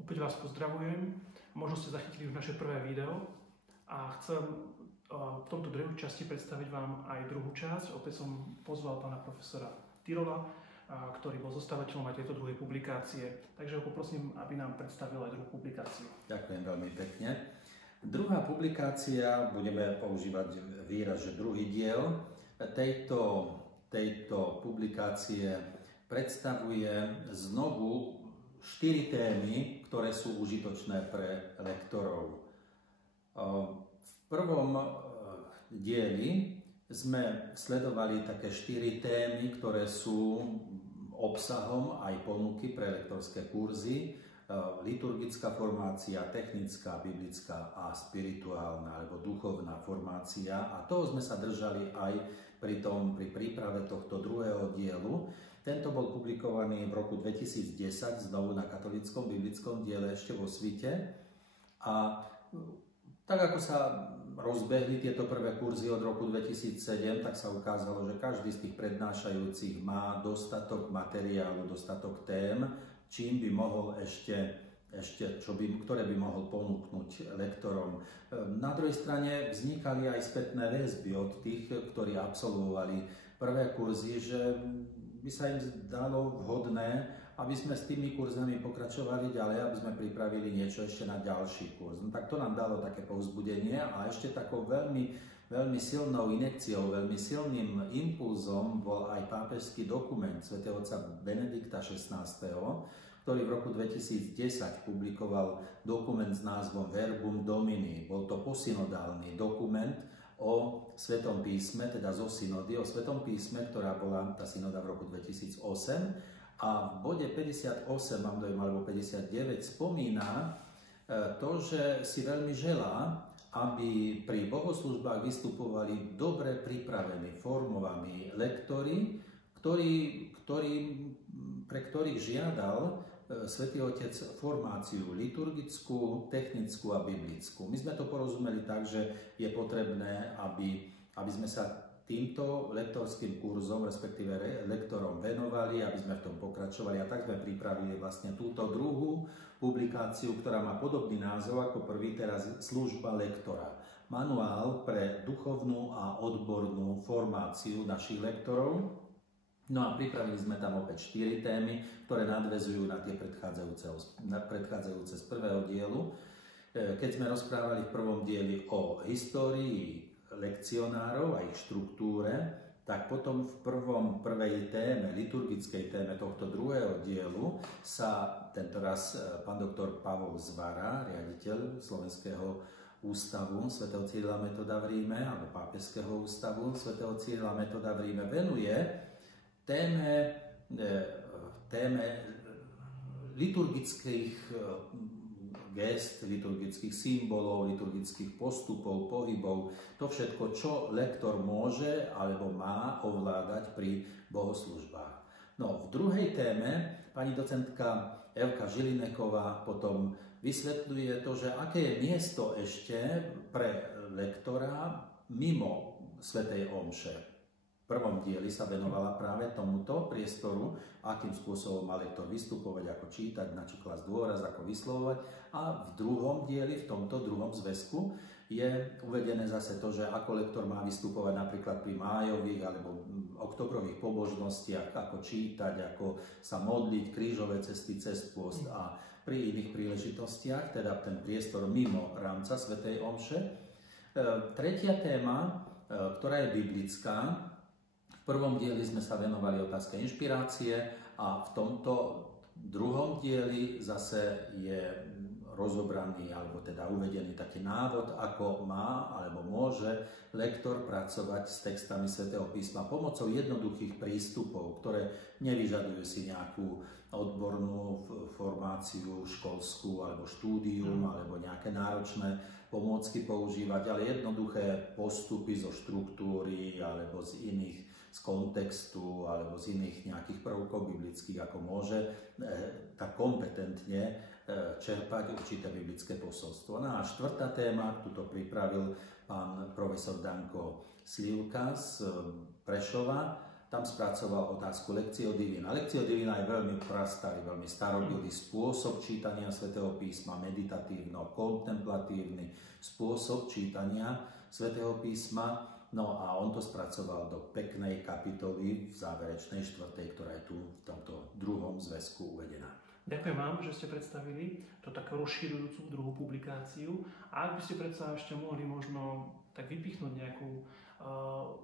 Opäť vás pozdravujem. Možno ste zachytili už naše prvé video a chcem v tomto druhej časti predstaviť vám aj druhú časť. Opäť som pozval pána profesora Tyrola, ktorý bol zostavateľom aj tejto druhej publikácie. Takže ho poprosím, aby nám predstavil aj druhú publikáciu. Ďakujem veľmi pekne. Druhá publikácia, budeme používať výraz, že druhý diel tejto publikácie predstavuje znovu 4 témy, ktoré sú užitočné pre lektorov. V prvom dieli sme sledovali také 4 témy, ktoré sú obsahom aj ponuky pre lektorské kurzy. Liturgická formácia, technická, biblická a spirituálna alebo duchovná formácia. A toho sme sa držali aj pri príprave tohto druhého dielu. Tento bol publikovaný v roku 2010 znovu na Katolíckom biblickom diele ešte vo svite. A tak ako sa rozbehli tieto prvé kurzy od roku 2007, tak sa ukázalo, že každý z tých prednášajúcich má dostatok materiálu, dostatok tém, čím by mohol ktoré by mohol ponúknuť lektorom. Na druhej strane vznikali aj spätné väzby od tých, ktorí absolvovali prvé kurzy, že by sa im zdalo vhodné, aby sme s tými kurzami pokračovali ďalej, aby sme pripravili niečo ešte na ďalší kurz. No, tak to nám dalo také povzbudenie a ešte takou veľmi silnou injekciou, veľmi silným impulzom bol aj pápežský dokument svätého otca Benedikta XVI, ktorý v roku 2010 publikoval dokument s názvom Verbum Domini. Bol to posynodálny dokument o Svetom písme, teda zo synody o Svetom písme, ktorá bola tá synoda v roku 2008. A v bode 58, mám dojem, alebo 59, spomína to, že si veľmi želá, aby pri bohoslužbách vystupovali dobre pripravení, formovaní lektori, pre ktorých žiadal Svätý Otec formáciu liturgickú, technickú a biblickú. My sme to porozumeli tak, že je potrebné, aby sme sa týmto lektorským kurzom, respektíve lektorom venovali, aby sme v tom pokračovali, a tak sme pripravili vlastne túto druhú publikáciu, ktorá má podobný názov ako prvý, teraz Služba lektora. Manuál pre duchovnú a odbornú formáciu našich lektorov. No a pripravili sme tam opäť 4 témy, ktoré nadväzujú na tie predchádzajúce z prvého dielu. Keď sme rozprávali v prvom dieli o histórii lekcionárov a ich štruktúre, tak potom v prvej téme, liturgickej téme tohto druhého dielu sa tentoraz pán doktor Pavol Zvara, riaditeľ Slovenského ústavu svätého Cyrila Metoda v Ríme, alebo Pápežského ústavu svätého Cyrila Metoda v Ríme, venuje téme liturgických gest, liturgických symbolov, liturgických postupov, pohybov, to všetko, čo lektor môže alebo má ovládať pri bohoslužbách. No, v druhej téme pani docentka Evka Žilineková potom vysvetľuje to, že aké je miesto ešte pre lektora mimo svätej omše. V prvom dieli sa venovala práve tomuto priestoru, akým spôsobom má lektor vystupovať, ako čítať, na čo klásť dôraz, ako vyslovovať. A v druhom dieli, v tomto druhom zväzku, je uvedené zase to, že ako lektor má vystupovať napríklad pri májových alebo oktobrových pobožnostiach, ako čítať, ako sa modliť, krížové cesty cez pôst a pri iných príležitostiach, teda ten priestor mimo rámca svätej omše. Tretia téma, ktorá je biblická. V prvom dieli sme sa venovali otázke inšpirácie a v tomto druhom dieli zase je rozobraný alebo teda uvedený taký návod, ako má alebo môže lektor pracovať s textami Svätého písma pomocou jednoduchých prístupov, ktoré nevyžadujú si nejakú odbornú formáciu školskú alebo štúdium alebo nejaké náročné pomôcky používať, ale jednoduché postupy zo štruktúry alebo z kontextu alebo z iných nejakých prvkov biblických, ako môže tak kompetentne čerpať určité biblické posolstvo. No a štvrtá téma, tuto pripravil pán profesor Danko Slivka z Prešova, tam spracoval otázku Lectio Divina. Lectio Divina je veľmi prastarý, veľmi starobilý spôsob čítania svätého písma, meditatívno-kontemplatívny spôsob čítania svätého písma. No a on to spracoval do peknej kapitoly v záverečnej 4., ktorá je tu v tomto druhom zväzku uvedená. Ďakujem vám, že ste predstavili to takú rozširujúcu druhú publikáciu. A ak by ste predsa ešte mohli možno tak vypichnúť nejakú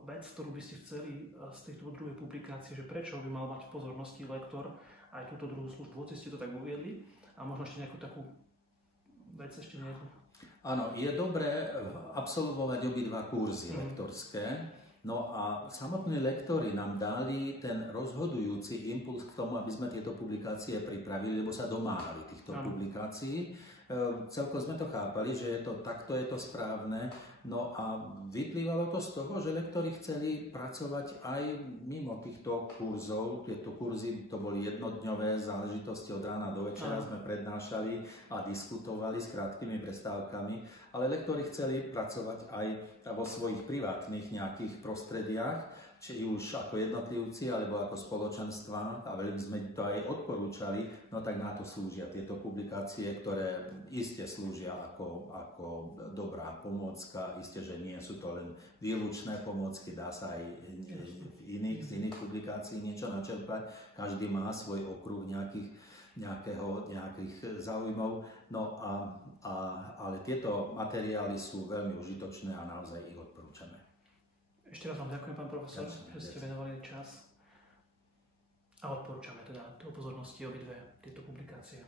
vec, ktorú by ste chceli z tejto druhej publikácie, že prečo by mal mať v pozornosti lektor aj túto druhú službu, hoci ste to tak uviedli, a možno ešte nejakú takú vec ešte nejakú. Áno, je dobré absolvovať obidva kurzy lektorské. No a samotní lektori nám dali ten rozhodujúci impuls k tomu, aby sme tieto publikácie pripravili, lebo sa domáhali týchto publikácií. Celkom sme to chápali, že takto je to správne. No a vyplývalo to z toho, že lektori chceli pracovať aj mimo týchto kurzov. Tieto kurzy to boli jednodňové záležitosti, od rána do večera sme prednášali a diskutovali s krátkými prestávkami, ale lektori chceli pracovať aj vo svojich privátnych nejakých prostrediach, či už ako jednotlivci alebo ako spoločenstva, a veľmi sme to aj odporúčali. No tak na to slúžia tieto publikácie, ktoré iste slúžia ako dobrá pomôcka. Isté, že nie sú to len výlučné pomôcky, dá sa aj z iných publikácií niečo načerpať. Každý má svoj okruh nejakých záujmov. No ale tieto materiály sú veľmi užitočné a naozaj ich odporúčame. Ešte raz vám ďakujem, pán profesor, že ste venovali čas a odporúčame teda do pozornosti obidve tieto publikácie.